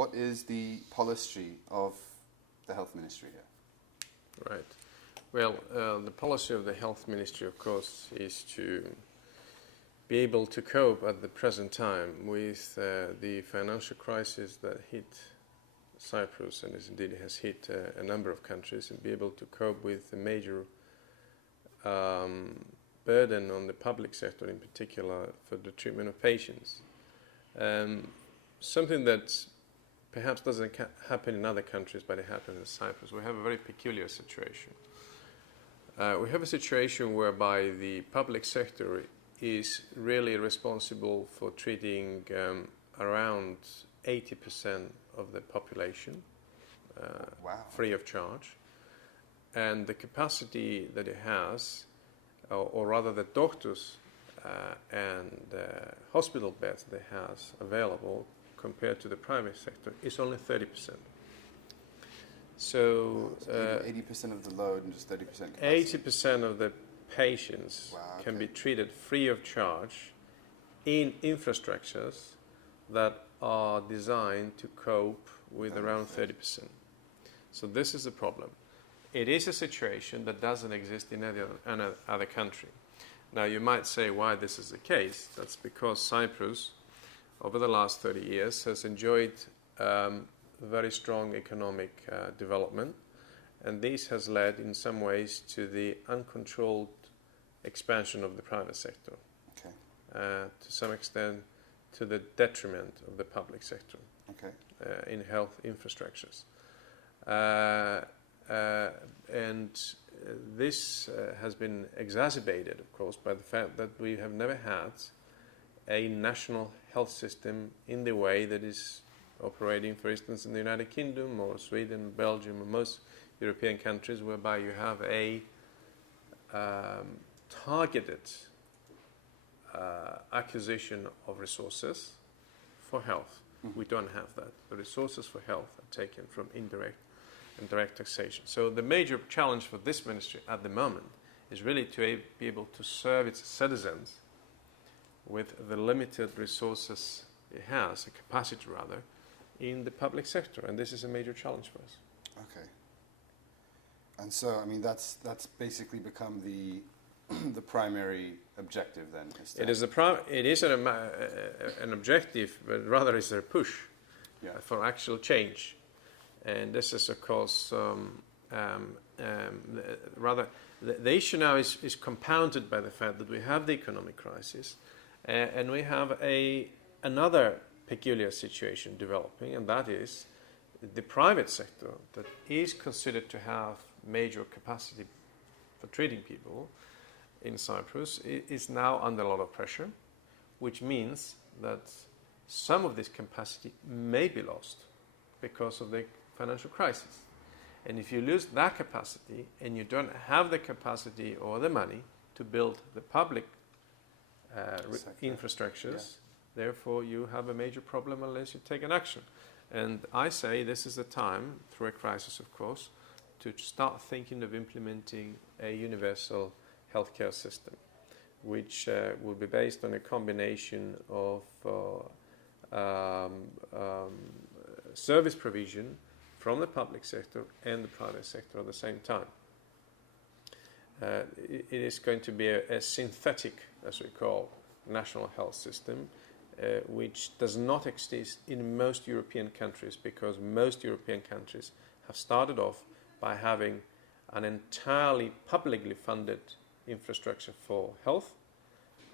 what is the policy of the health ministry here? Right. Well, the policy of the health ministry, of course, is to be able to cope at the present time with the financial crisis that hit Cyprus, and indeed has hit a number of countries, and be able to cope with the major burden on the public sector in particular for the treatment of patients. Something that perhaps doesn't happen in other countries, but it happens in Cyprus. We have a very peculiar situation. We have a situation whereby the public sector is really responsible for treating around 80% of the population free of charge. And the capacity that it has, or rather the doctors and hospital beds that it has available compared to the private sector, is only 30%. So 80% of the load and just 30% capacity. 80% of the patients can be treated free of charge in infrastructures that are designed to cope with around 30%. So this is the problem. It is a situation that doesn't exist in any other country. Now you might say why this is the case. That's because Cyprus, over the last 30 years, has enjoyed very strong economic development, and this has led in some ways to the uncontrolled expansion of the private sector, to some extent to the detriment of the public sector in health infrastructures. And this has been exacerbated, of course, by the fact that we have never had a national health system in the way that is operating, for instance, in the United Kingdom or Sweden, Belgium, or most European countries, whereby you have a targeted acquisition of resources for health. We don't have that. The resources for health are taken from indirect and direct taxation. So the major challenge for this ministry at the moment is really to be able to serve its citizens with the limited resources it has, a capacity rather, in the public sector, and this is a major challenge for us. Okay. And so, I mean, that's basically become the the primary objective then. It is an objective, but rather is a push for actual change, and this is, of course, rather the issue now is compounded by the fact that we have the economic crisis, and we have another peculiar situation developing, and that is the private sector that is considered to have major capacity for treating people in Cyprus is now under a lot of pressure, which means that some of this capacity may be lost because of the financial crisis. And if you lose that capacity and you don't have the capacity or the money to build the public infrastructures, therefore you have a major problem unless you take an action. And I say this is the time, through a crisis of course, to start thinking of implementing a universal healthcare system, which will be based on a combination of service provision from the public sector and the private sector at the same time. It is going to be a synthetic, as we call, national health system, which does not exist in most European countries, because most European countries have started off by having an entirely publicly funded infrastructure for health,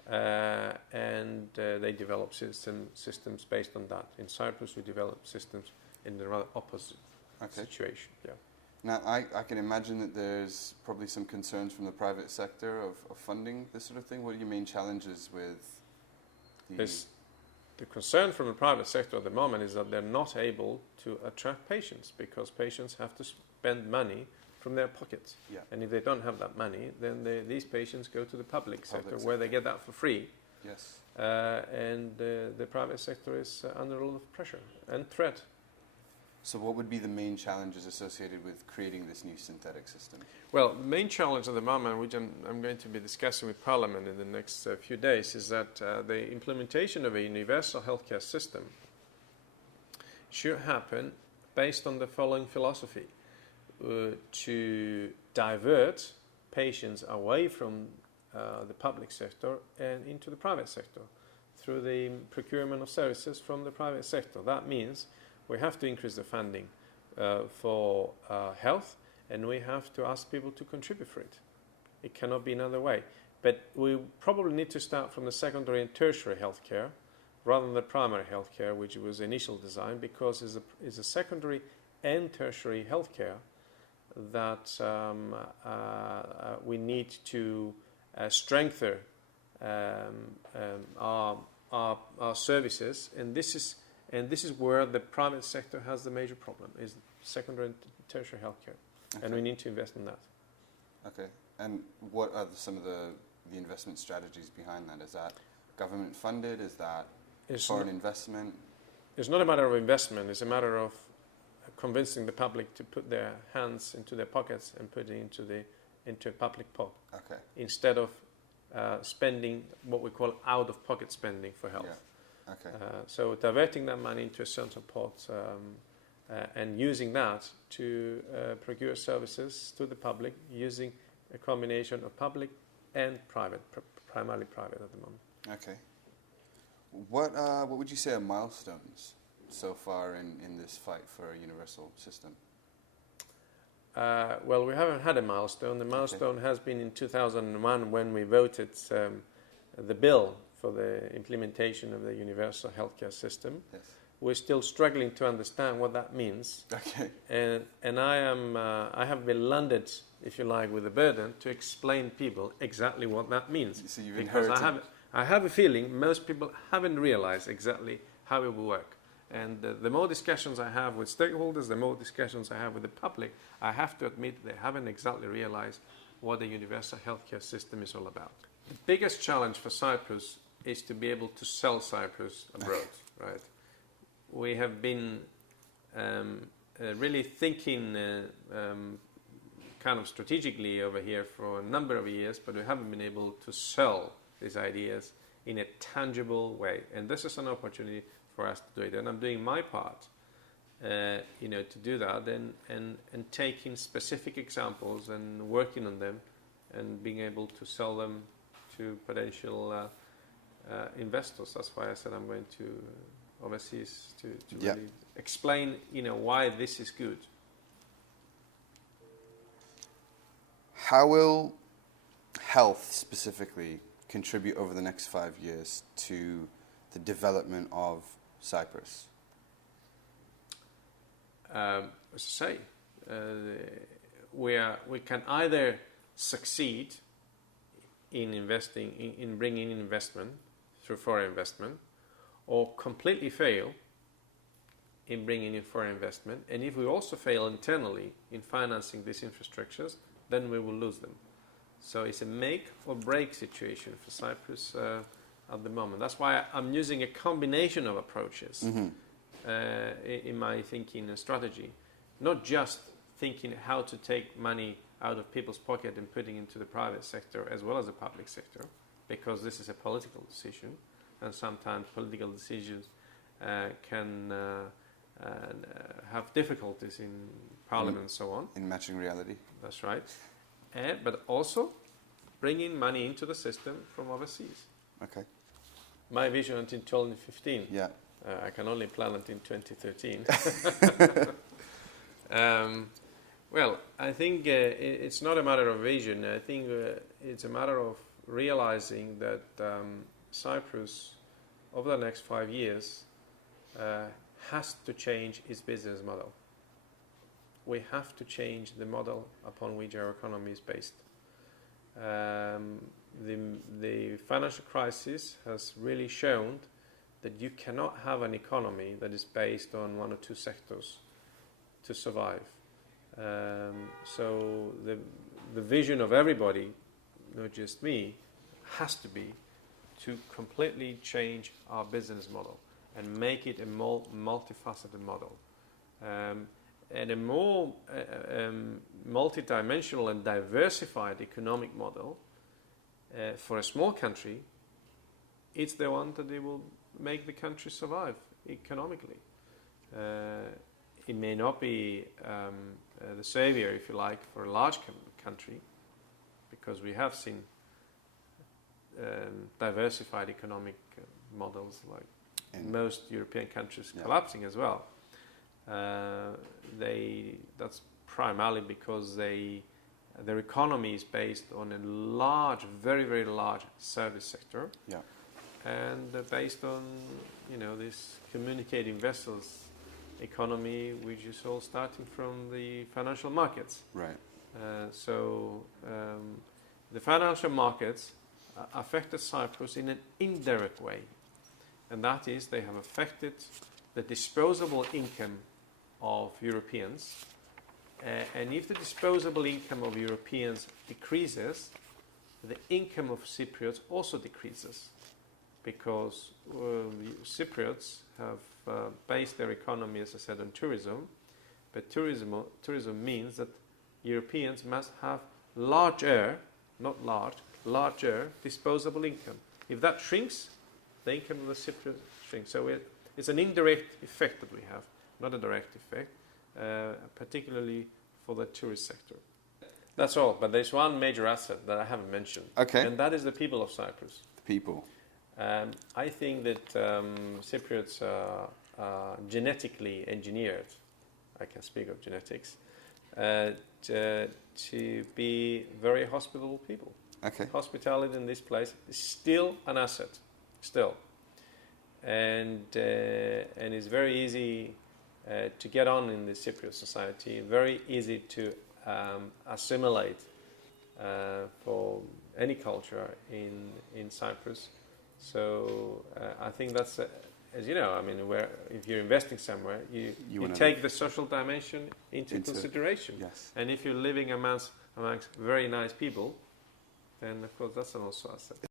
and they develop systems based on that. In Cyprus, we develop systems in the rather opposite situation. Now, I can imagine that there's probably some concerns from the private sector of funding this sort of thing. What are your main challenges with the concern from the private sector at the moment is that they're not able to attract patients, because patients have to spend money from their pockets. And if they don't have that money, then these patients go to the public sector where they get that for free. And the private sector is under a lot of pressure and threat. So what would be the main challenges associated with creating this new synthetic system? Well, the main challenge at the moment, which I'm going to be discussing with Parliament in the next few days, is that the implementation of a universal healthcare system should happen based on the following philosophy: to divert patients away from the public sector and into the private sector through the procurement of services from the private sector. That means we have to increase the funding for health, and we have to ask people to contribute for it. It cannot be another way. But we probably need to start from the secondary and tertiary healthcare rather than the primary healthcare, which was initial design, because it's a secondary and tertiary healthcare that we need to strengthen our services, and this is where the private sector has the major problem: is secondary and tertiary healthcare, and we need to invest in that. Okay, and what are some of the investment strategies behind that? Is that government funded? Is that foreign investment? It's not a matter of investment. It's a matter of convincing the public to put their hands into their pockets and put it into a public pot. Okay. Instead of spending what we call out-of-pocket spending for health. Yeah. Okay. So diverting that money into a central pot and using that to procure services to the public, using a combination of public and private, primarily private at the moment. Okay. What would you say are milestones so far in this fight for a universal system? Well, we haven't had a milestone. The milestone has been in 2001 when we voted the bill for the implementation of the universal healthcare system. Yes. We're still struggling to understand what that means. Okay. And I have been landed, if you like, with the burden to explain people exactly what that means. So you've inherited. I have a feeling most people haven't realized exactly how it will work. And the more discussions I have with stakeholders, the more discussions I have with the public, I have to admit they haven't exactly realized what the universal healthcare system is all about. The biggest challenge for Cyprus is to be able to sell Cyprus abroad, right? We have been really thinking kind of strategically over here for a number of years, but we haven't been able to sell these ideas in a tangible way. And this is an opportunity for us to do it. And I'm doing my part, to do that and taking specific examples and working on them and being able to sell them to potential investors. That's why I said I'm going to overseas to really explain, why this is good. How will health specifically contribute over the next 5 years to the development of Cyprus? As I say, we can either succeed in investing, in bringing in investment through foreign investment, or completely fail in bringing in foreign investment. And if we also fail internally in financing these infrastructures, then we will lose them. So it's a make or break situation for Cyprus at the moment. That's why I'm using a combination of approaches in my thinking and strategy. Not just thinking how to take money out of people's pocket and putting into the private sector as well as the public sector, because this is a political decision, and sometimes political decisions can have difficulties in Parliament and so on. In matching reality. That's right. But also bringing money into the system from overseas. Okay. My vision until 2015. Yeah. I can only plan until 2013. Well, I think it's not a matter of vision. I think it's a matter of realizing that Cyprus, over the next 5 years, has to change its business model. We have to change the model upon which our economy is based. The financial crisis has really shown that you cannot have an economy that is based on one or two sectors to survive. So the vision of everybody, not just me, has to be to completely change our business model and make it a more multifaceted model. And a more multidimensional and diversified economic model for a small country, it's the one that it will make the country survive economically. It may not be the savior, if you like, for a large country, because we have seen diversified economic models like most European countries collapsing as well. That's primarily because their economy is based on a large, very, very large service sector, and based on this communicating vessels economy, which is all starting from the financial markets. Right. So the financial markets affected Cyprus in an indirect way, and that is they have affected the disposable income of Europeans. And if the disposable income of Europeans decreases, the income of Cypriots also decreases, because Cypriots have based their economy, as I said, on tourism. But tourism means that Europeans must have larger disposable income. If that shrinks, the income of the Cypriots shrinks. So it's an indirect effect that we have, not a direct effect. Particularly for the tourist sector. That's all, but there's one major asset that I haven't mentioned. Okay. And that is the people of Cyprus. The people. I think that Cypriots are genetically engineered, I can speak of genetics, to be very hospitable people. Okay. Hospitality in this place is still an asset, still. And it's very easy to get on in the Cypriot society, very easy to assimilate for any culture in Cyprus. So I think that's, as you know, I mean, if you're investing somewhere, you take the social dimension into consideration. Yes. And if you're living amongst very nice people, then of course that's an also asset.